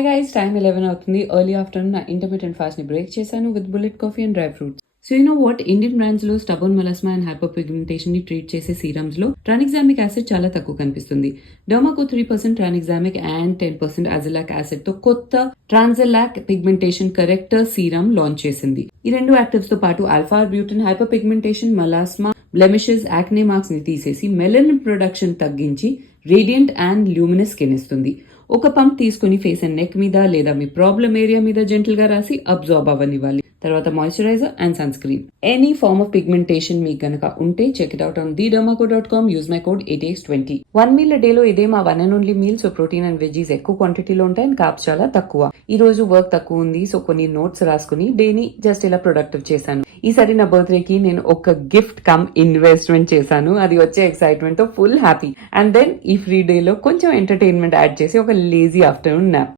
Hi guys, time 11 అవుతుంది. Early afternoon నా intermediate fast ని బ్రేక్ చేశాను with bullet coffee and dry fruits. So you know what, Indian brands లో stubborn melasma and hyperpigmentation ని treat చేసే serums లో tranexamic acid చాలా తక్కువ కనిపిస్తుంది. డర్మాకో 3% ట్రానిక్సామిక్ అండ్ 10% అజలాక్ యాసిడ్ తో కొత్త ట్రాన్సలాక్ పిగ్మెంటేషన్ కరెక్టర్ సీరం లాంచ్ చేసింది. ఈ రెండు యాక్టివ్స్ తో పాటు alpha arbutin hyperpigmentation, melasma, blemishes, acne marks ని తీసేసి మెలనిన్ ప్రొడక్షన్ తగ్గించి రేడియంట్ అండ్ ల్యూమినస్ స్కిన్ ఇస్తుంది. ఒక పంప్ తీసుకుని ఫేస్ అండ్ నెక్ మీద లేదా మీ ప్రాబ్లమ్ ఏరియా మీద జెంటల్ గా రాసి అబ్జార్బ్ అవ్వనివ్వాలి. తర్వాత moisturiser and sunscreen. Any form of pigmentation మీకు గనక ఉంటే check it out on thedermaco.com. Use my code ATX20. 1 meal a day లో ఇదే మా 1 and only meal. So protein and veggies ఎక్కువ క్వాంటిటీలో ఉంటాయి అండ్ కార్బ్స్ చాలా తక్కువ. ఈ రోజు వర్క్ తక్కువ ఉంది, సో కొన్ని నోట్స్ రాసుకుని డేని జస్ట్ ఇలా ప్రొడక్టివ్ చేశాను. ఈసారి నా బర్త్డే కి నేను ఒక గిఫ్ట్ కమ్ ఇన్వెస్ట్మెంట్ చేశాను. అది వచ్చే ఎక్సైట్మెంట్ తో ఫుల్ హ్యాపీ. అండ్ దెన్ ఈ ఫ్రీ డే లో కొంచెం ఎంటర్టైన్మెంట్ యాడ్ చేసి ఒక లేజీ ఆఫ్టర్నూన్ నాప్.